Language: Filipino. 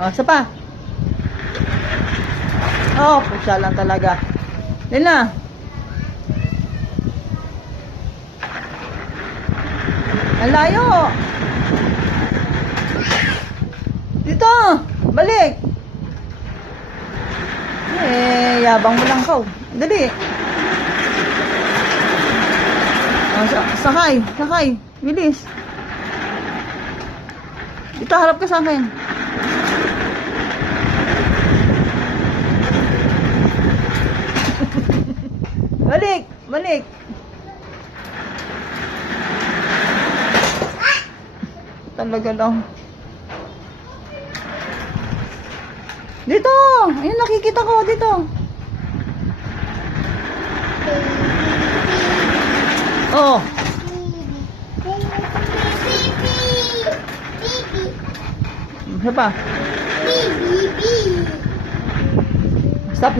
Oh, isa pa. Oh, pusya lang talaga. Yan na. Ang layo. Dito. Balik. Yabang mo lang ka. Dali. Oh, sakay. Sakay. Bilis. Dito, harap ka sa akin. Balik. Balik. Talaga lang. Dito! Ayun, nakikita ko. Dito. Oh. Isa pa. Stop na.